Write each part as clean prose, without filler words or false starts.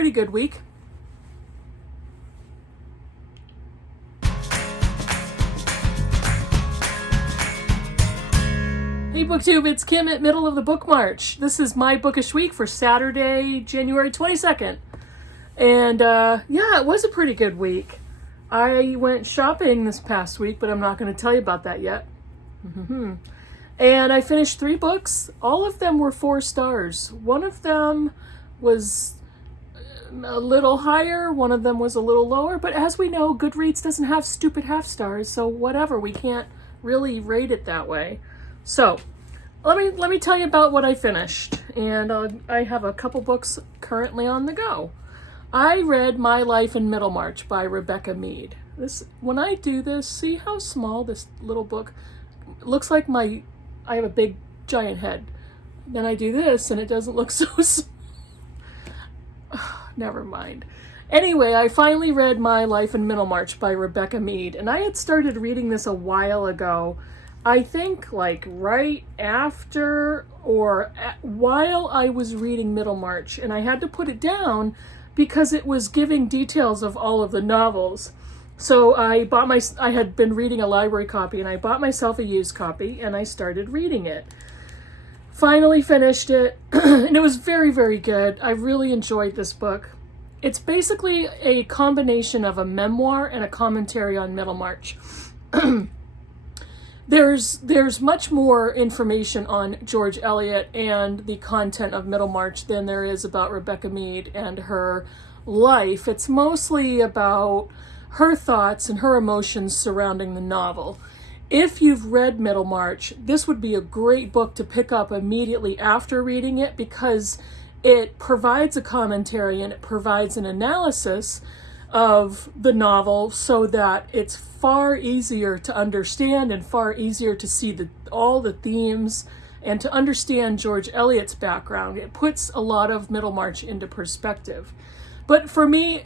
pretty good week. Hey BookTube, it's Kim at Middle of the Book March. This is my Bookish week for Saturday, January 22nd. And yeah, it was a pretty good week. I went shopping this past week, but I'm not going to tell you about that yet. And I finished 3 books. All of them were 4 stars. One of them was a little higher, one of them was a little lower, but as we know, Goodreads doesn't have stupid half stars, so whatever, we can't really rate it that way. So, let me tell you about what I finished, and I have a couple books currently on the go. I read My Life in Middlemarch by Rebecca Mead. When I do this, see how small this little book looks like I have a big giant head. Then I do this and it doesn't look so small. Never mind. Anyway, I finally read My Life in Middlemarch by Rebecca Mead, and I had started reading this a while ago. I think like right after or while I was reading Middlemarch, and I had to put it down because it was giving details of all of the novels. So I had been reading a library copy, and I bought myself a used copy, and I started reading it. Finally finished it, and it was very, very good. I really enjoyed this book. It's basically a combination of a memoir and a commentary on Middlemarch. There's much more information on George Eliot and the content of Middlemarch than there is about Rebecca Mead and her life. It's mostly about her thoughts and her emotions surrounding the novel. If you've read Middlemarch, this would be a great book to pick up immediately after reading it because it provides a commentary and it provides an analysis of the novel so that it's far easier to understand and far easier to see all the themes and to understand George Eliot's background. It puts a lot of Middlemarch into perspective. But for me,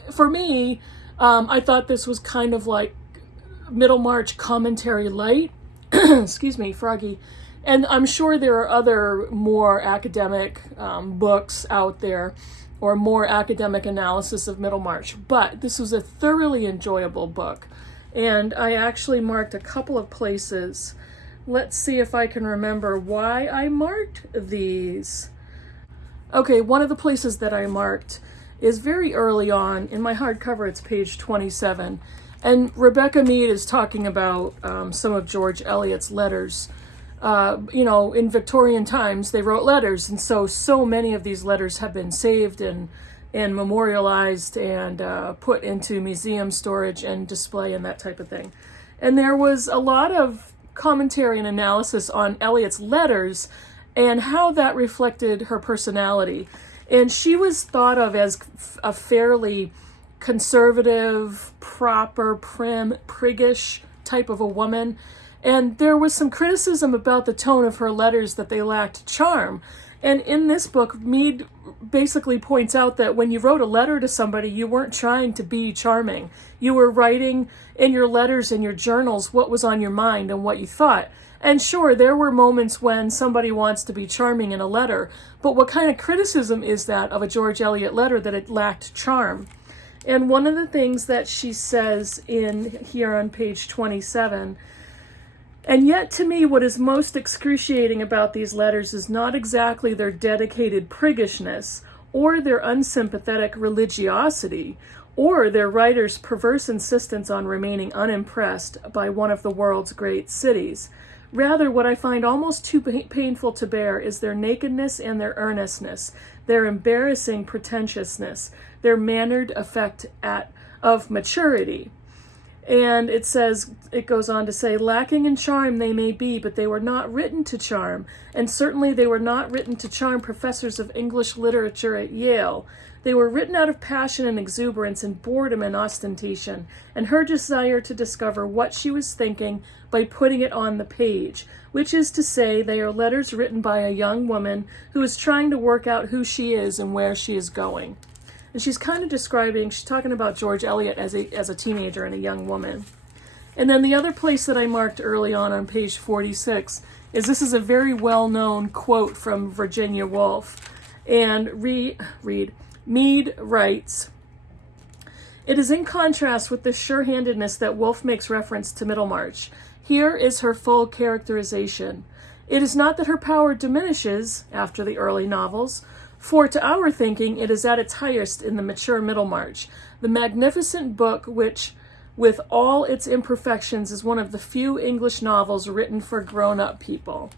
I thought this was kind of like Middlemarch commentary light. Excuse me, froggy. And I'm sure there are other more academic books out there or more academic analysis of Middlemarch. But this was a thoroughly enjoyable book. And I actually marked a couple of places. Let's see if I can remember why I marked these. Okay, one of the places that I marked is very early on. In my hardcover, it's page 27. And Rebecca Mead is talking about some of George Eliot's letters. In Victorian times, they wrote letters. And so many of these letters have been saved and memorialized and put into museum storage and display and that type of thing. And there was a lot of commentary and analysis on Eliot's letters and how that reflected her personality. And she was thought of as a fairly conservative, proper, prim, priggish type of a woman. And there was some criticism about the tone of her letters that they lacked charm. And in this book, Mead basically points out that when you wrote a letter to somebody, you weren't trying to be charming. You were writing in your letters and your journals what was on your mind and what you thought. And sure, there were moments when somebody wants to be charming in a letter, but what kind of criticism is that of a George Eliot letter that it lacked charm? And one of the things that she says in here on page 27, and yet to me what is most excruciating about these letters is not exactly their dedicated priggishness or their unsympathetic religiosity or their writer's perverse insistence on remaining unimpressed by one of the world's great cities. Rather, what I find almost too painful to bear is their nakedness and their earnestness, their embarrassing pretentiousness, their mannered effect of maturity. And it goes on to say, lacking in charm they may be, but they were not written to charm, and certainly they were not written to charm professors of English literature at Yale. They were written out of passion and exuberance and boredom and ostentation, and her desire to discover what she was thinking by putting it on the page, which is to say they are letters written by a young woman who is trying to work out who she is and where she is going. And she's kind of she's talking about George Eliot as a teenager and a young woman. And then the other place that I marked early on page 46 is this is a very well-known quote from Virginia Woolf. And Mead writes, "It is in contrast with the sure-handedness that Woolf makes reference to Middlemarch. Here is her full characterization. It is not that her power diminishes after the early novels, for to our thinking it is at its highest in the mature Middlemarch, the magnificent book which, with all its imperfections, is one of the few English novels written for grown-up people."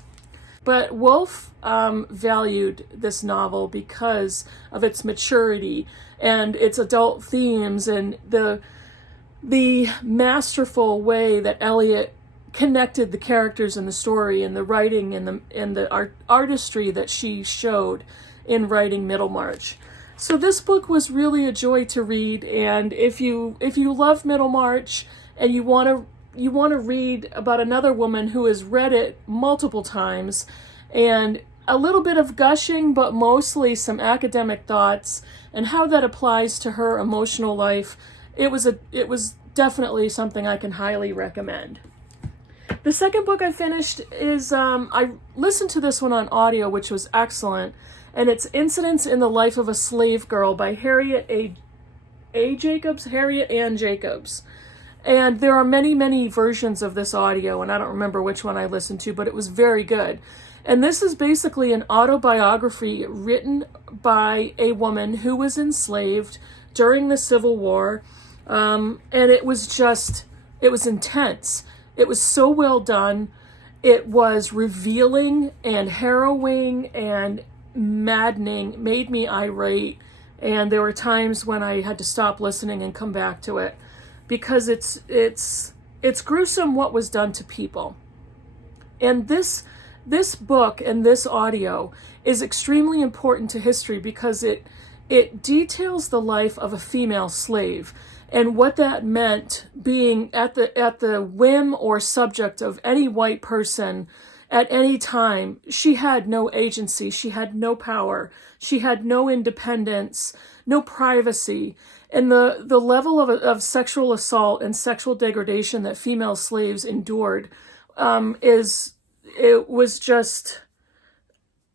But Woolf valued this novel because of its maturity and its adult themes and the masterful way that Eliot connected the characters in the story and the writing and the artistry that she showed in writing Middlemarch. So this book was really a joy to read, and if you love Middlemarch and you want to read about another woman who has read it multiple times, and a little bit of gushing, but mostly some academic thoughts and how that applies to her emotional life, it was definitely something I can highly recommend. The second book I finished is, I listened to this one on audio, which was excellent, and it's Incidents in the Life of a Slave Girl by Harriet Ann Jacobs. And there are many, many versions of this audio, and I don't remember which one I listened to, but it was very good. And this is basically an autobiography written by a woman who was enslaved during the Civil War. And it was intense. It was so well done. It was revealing and harrowing and maddening, made me irate. And there were times when I had to stop listening and come back to it because it's gruesome what was done to people. And this book and this audio is extremely important to history because it details the life of a female slave and what that meant being at the whim or subject of any white person at any time. She had no agency, she had no power, she had no independence, no privacy. And the level of sexual assault and sexual degradation that female slaves endured it was just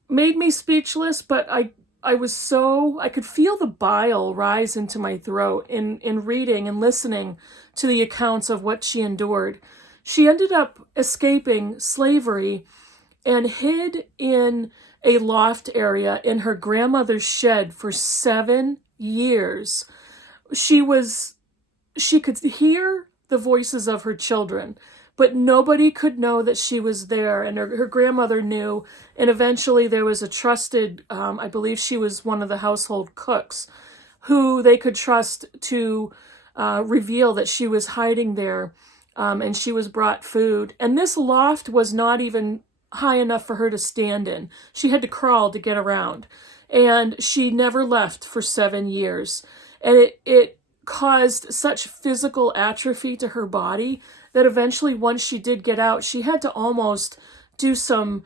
made me speechless, but I could feel the bile rise into my throat in reading and listening to the accounts of what she endured. She ended up escaping slavery and hid in a loft area in her grandmother's shed for 7 years. She could hear the voices of her children, but nobody could know that she was there, and her grandmother knew, and eventually there was a trusted, I believe she was one of the household cooks, who they could trust to reveal that she was hiding there, and she was brought food. And this loft was not even high enough for her to stand in. She had to crawl to get around, and she never left for 7 years. And it caused such physical atrophy to her body that eventually, once she did get out, she had to almost do some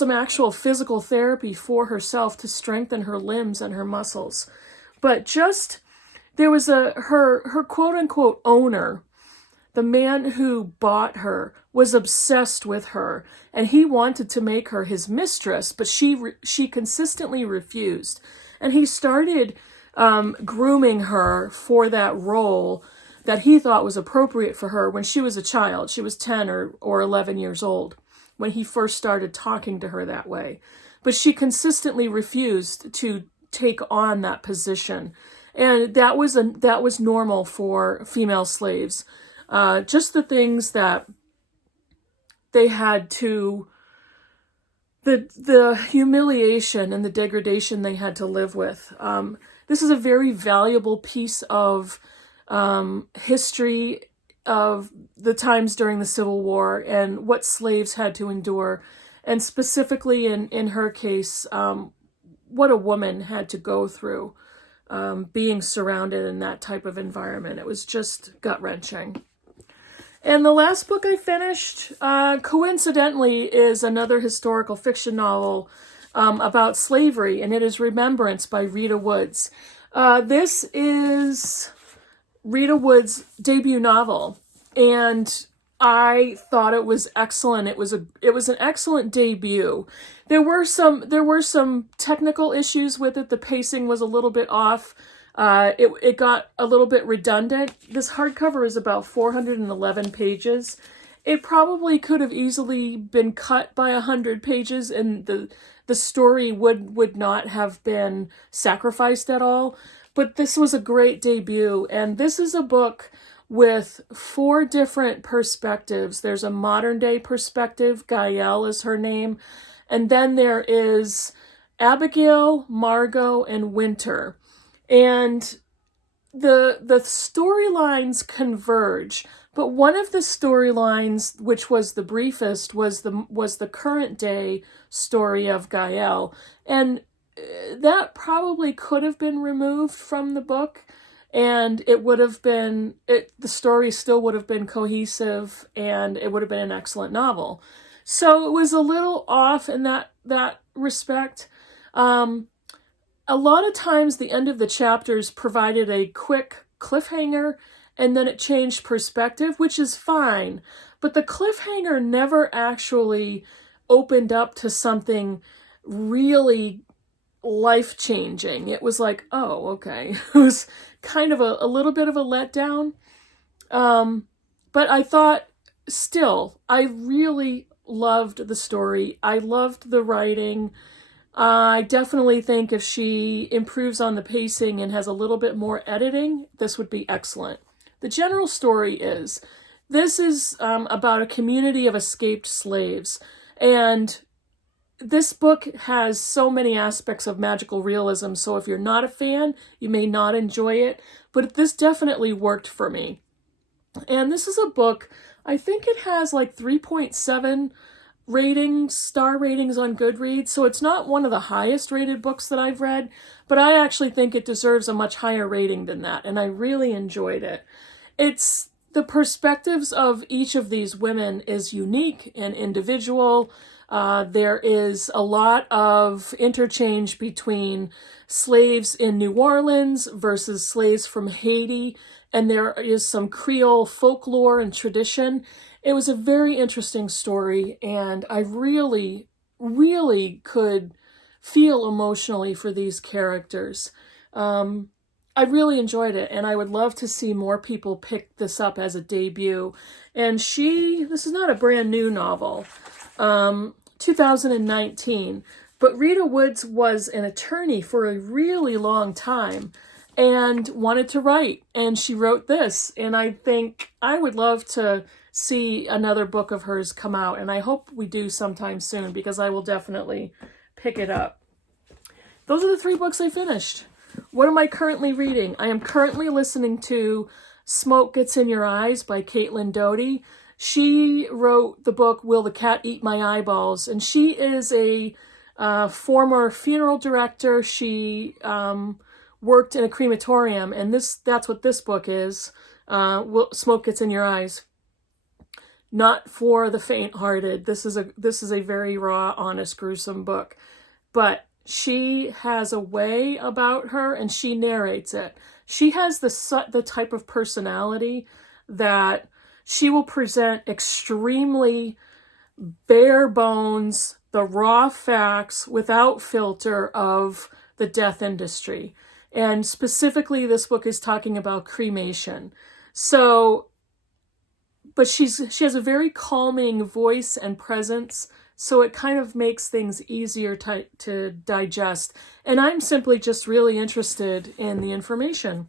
actual physical therapy for herself to strengthen her limbs and her muscles. But just, there was her quote unquote owner, the man who bought her, was obsessed with her, and he wanted to make her his mistress, but she consistently refused. And he started grooming her for that role that he thought was appropriate for her when she was a child. She was 10 or 11 years old when he first started talking to her that way. But she consistently refused to take on that position. And that was normal for female slaves. Just the things that they had to, the humiliation and the degradation they had to live with. This is a very valuable piece of history of the times during the Civil War and what slaves had to endure, and specifically in her case, what a woman had to go through being surrounded in that type of environment. It was just gut-wrenching. And the last book I finished, coincidentally, is another historical fiction novel about slavery, and it is Remembrance by Rita Woods. This is Rita Woods' debut novel, and I thought it was excellent. It was an excellent debut. There were some technical issues with it. The pacing was a little bit off. It got a little bit redundant. This hardcover is about 411 pages. It probably could have easily been cut by 100 pages, and the story would not have been sacrificed at all. But this was a great debut, and this is a book with 4 different perspectives. There's a modern day perspective, Gael is her name, and then there is Abigail, Margot, and Winter. And the storylines converge, but one of the storylines, which was the briefest, was the current day story of Gael, and that probably could have been removed from the book, and it would have been the story still would have been cohesive, and it would have been an excellent novel. So it was a little off in that respect. A lot of times the end of the chapters provided a quick cliffhanger, and then it changed perspective, which is fine. But the cliffhanger never actually opened up to something really life-changing. It was like, oh, okay. It was kind of a little bit of a letdown. But I thought, still, I really loved the story. I loved the writing. I definitely think if she improves on the pacing and has a little bit more editing, this would be excellent. The general story is, this is about a community of escaped slaves, and this book has so many aspects of magical realism, so if you're not a fan, you may not enjoy it, but this definitely worked for me. And this is a book, I think it has like 3.7 star ratings on Goodreads, so it's not one of the highest rated books that I've read, but I actually think it deserves a much higher rating than that, and I really enjoyed it. It's the perspectives of each of these women is unique and individual. There is a lot of interchange between slaves in New Orleans versus slaves from Haiti, and there is some Creole folklore and tradition. It was a very interesting story, and I really, really could feel emotionally for these characters. I really enjoyed it, and I would love to see more people pick this up as a debut. And this is not a brand new novel, 2019, but Rita Woods was an attorney for a really long time and wanted to write, and she wrote this, and I think I would love to see another book of hers come out, and I hope we do sometime soon, because I will definitely pick it up. Those are the 3 books I finished. What am I currently reading? I am currently listening to Smoke Gets in Your Eyes by Caitlin Doughty. She wrote the book Will the Cat Eat My Eyeballs? And she is a former funeral director. She worked in a crematorium, and that's what this book is. Smoke Gets in Your Eyes. Not for the faint-hearted. This is a very raw, honest, gruesome book. But she has a way about her, and she narrates it. She has the type of personality that she will present extremely bare bones, the raw facts without filter of the death industry. And specifically, this book is talking about cremation. But she has a very calming voice and presence, so it kind of makes things easier to digest. And I'm simply just really interested in the information.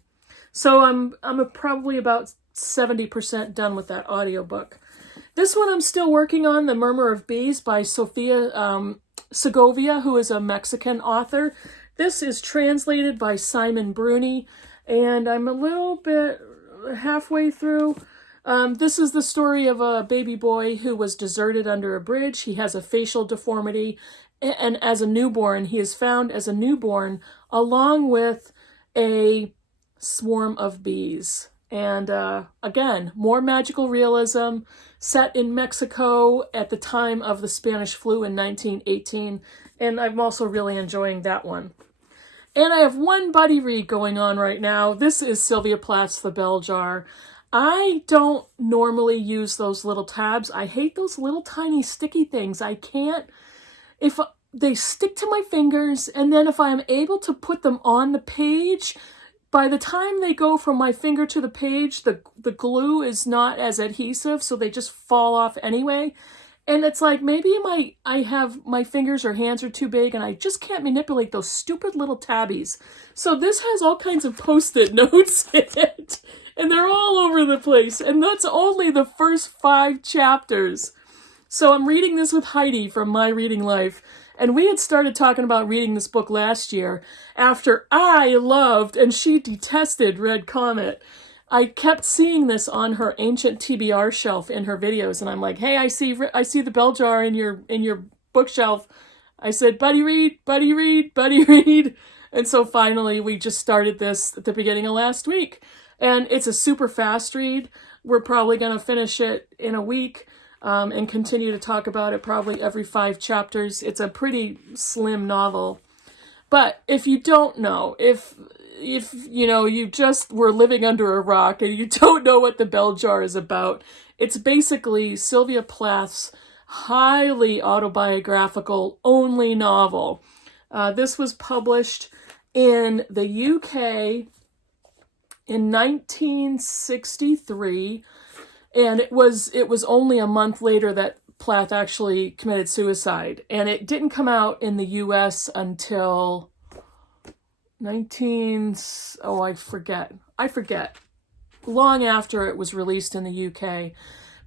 So I'm probably about 70% done with that audiobook. This one I'm still working on, The Murmur of Bees by Sofia Segovia, who is a Mexican author. This is translated by Simon Bruni, and I'm a little bit halfway through. This is the story of a baby boy who was deserted under a bridge. He has a facial deformity, and as a newborn, he is found as a newborn along with a swarm of bees. And again, more magical realism, set in Mexico at the time of the Spanish flu in 1918, and I'm also really enjoying that one. And I have one buddy read going on right now. This is Sylvia Plath's The Bell Jar. I don't normally use those little tabs. I hate those little tiny sticky things. I can't, if they stick to my fingers, and then if I'm able to put them on the page, by the time they go from my finger to the page, the glue is not as adhesive, so they just fall off anyway. And it's like, maybe I have my fingers or hands are too big and I just can't manipulate those stupid little tabbies. So this has all kinds of post-it notes in it, and they're all over the place. And that's only the first 5 chapters. So I'm reading this with Heidi from My Reading Life. And we had started talking about reading this book last year after I loved and she detested Red Comet. I kept seeing this on her ancient TBR shelf in her videos, and I'm like, hey, I see the bell jar in your bookshelf. I said, buddy read, buddy read, buddy read. And so finally we just started this at the beginning of last week. And it's a super fast read. We're probably going to finish it in a week. And continue to talk about it probably every 5 chapters. It's a pretty slim novel. But if you don't know, if you know, you just were living under a rock and you don't know what the bell jar is about, it's basically Sylvia Plath's highly autobiographical only novel. This was published in the UK in 1963. And it was only a month later that Plath actually committed suicide. And it didn't come out in the US until I forget. Long after it was released in the UK.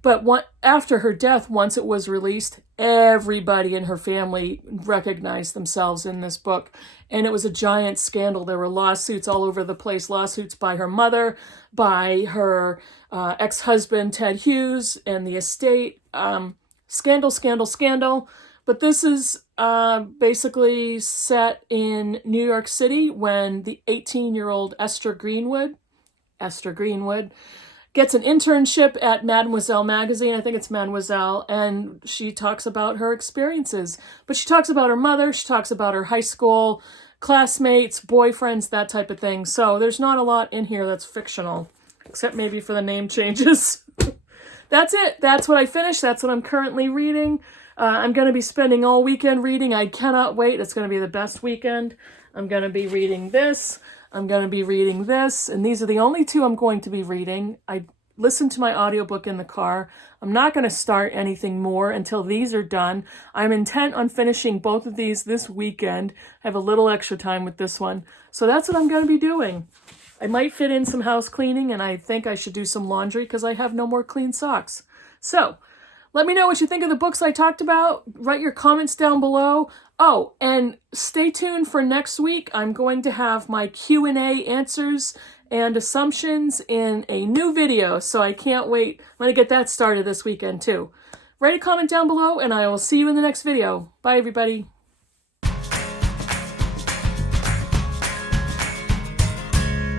But after her death, once it was released, everybody in her family recognized themselves in this book. And it was a giant scandal. There were lawsuits all over the place, lawsuits by her mother, by her ex-husband, Ted Hughes, and the estate. Scandal, scandal, scandal. But this is basically set in New York City when the 18-year-old Esther Greenwood, gets an internship at Mademoiselle magazine. I think it's Mademoiselle. And she talks about her experiences. But she talks about her mother. She talks about her high school classmates, boyfriends, that type of thing. So there's not a lot in here that's fictional, except maybe for the name changes. That's it. That's what I finished. That's what I'm currently reading. I'm going to be spending all weekend reading. I cannot wait. It's going to be the best weekend. I'm going to be reading this. I'm going to be reading this. And these are the only 2 I'm going to be reading. I listened to my audiobook in the car. I'm not going to start anything more until these are done. I'm intent on finishing both of these this weekend. I have a little extra time with this one. So that's what I'm going to be doing. I might fit in some house cleaning, and I think I should do some laundry because I have no more clean socks. So let me know what you think of the books I talked about. Write your comments down below. Oh, and stay tuned for next week. I'm going to have my Q&A answers and assumptions in a new video, so I can't wait. I'm going to get that started this weekend too. Write a comment down below, and I will see you in the next video. Bye, everybody.